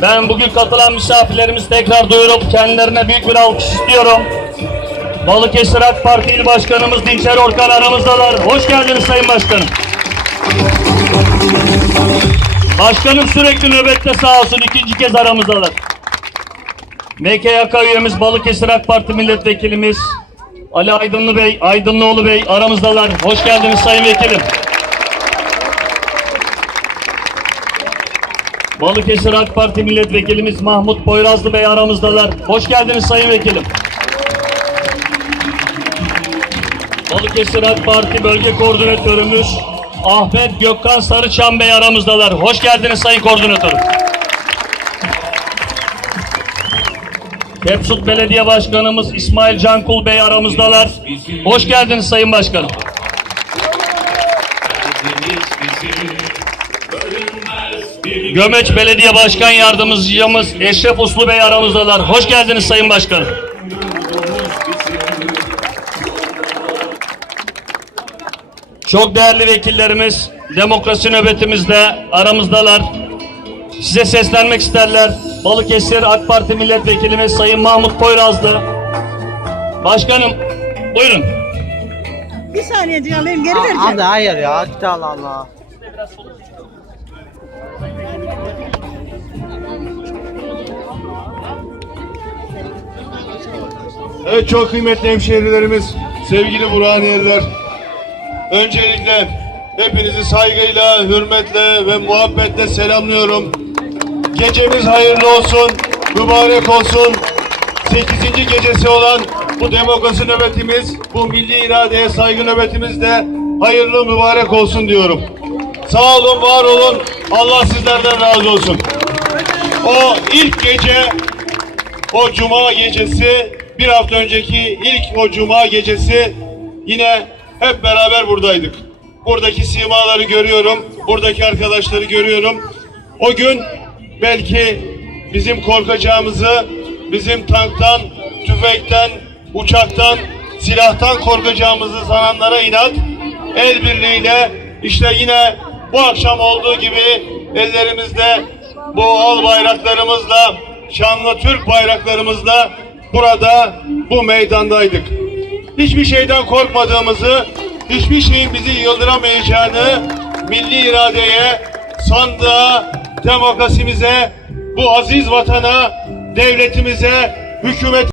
Ben bugün katılan misafirlerimizi tekrar duyurup kendilerine büyük bir alkış istiyorum. Balıkesir AK Parti İl Başkanımız Dinçer Orkan aramızdalar. Hoş geldiniz Sayın Başkanım. Başkanım sürekli nöbette sağ olsun ikinci kez aramızdalar. MKYK üyemiz Balıkesir AK Parti Milletvekilimiz Ali Aydınlı Bey, Aydınlıoğlu Bey aramızdalar. Hoş geldiniz Sayın Vekilim. Balıkesir AK Parti Milletvekilimiz Mahmut Boyrazlı Bey aramızdalar. Hoş geldiniz Sayın Vekilim. Balıkesir AK Parti Bölge Koordinatörümüz Ahmet Gökhan Sarıçam Bey aramızdalar. Hoş geldiniz Sayın Koordinatörüm. Tepsut Belediye Başkanımız İsmail Cankul Bey aramızdalar. Hoş geldiniz Sayın Başkanım. Gömeç Belediye Başkan Yardımcımız Eşref Uslu Bey aramızdalar. Hoş geldiniz Sayın Başkanım. Çok değerli vekillerimiz demokrasi nöbetimizde aramızdalar. Size seslenmek isterler. Balıkesir AK Parti Milletvekilimiz Sayın Mahmut Poyrazlı. Başkanım buyurun. Bir saniye diye alayım geri Abi vereceğim. hayır ya git Allah Allah. Evet çok kıymetli hemşehrilerimiz, sevgili Burhaniyeliler. Öncelikle hepinizi saygıyla, hürmetle ve muhabbetle selamlıyorum. Gecemiz hayırlı olsun, mübarek olsun. 8. gecesi olan bu demokrasi nöbetimiz, bu milli iradeye saygı nöbetimiz de hayırlı mübarek olsun diyorum. Sağ olun, var olun. Allah sizlerden razı olsun. O ilk gece o cuma gecesi bir hafta önceki ilk o cuma gecesi yine hep beraber buradaydık. Buradaki simaları görüyorum. Buradaki arkadaşları görüyorum. O gün belki bizim korkacağımızı, bizim tanktan, tüfekten, uçaktan, silahtan korkacağımızı sananlara inat el birliğiyle işte yine bu akşam olduğu gibi ellerimizde bu al bayraklarımızla, şanlı Türk bayraklarımızla burada bu meydandaydık. Hiçbir şeyden korkmadığımızı, hiçbir şeyin bizi yıldıramayacağını milli iradeye, sandığa, demokrasimize, bu aziz vatana, devletimize, hükümet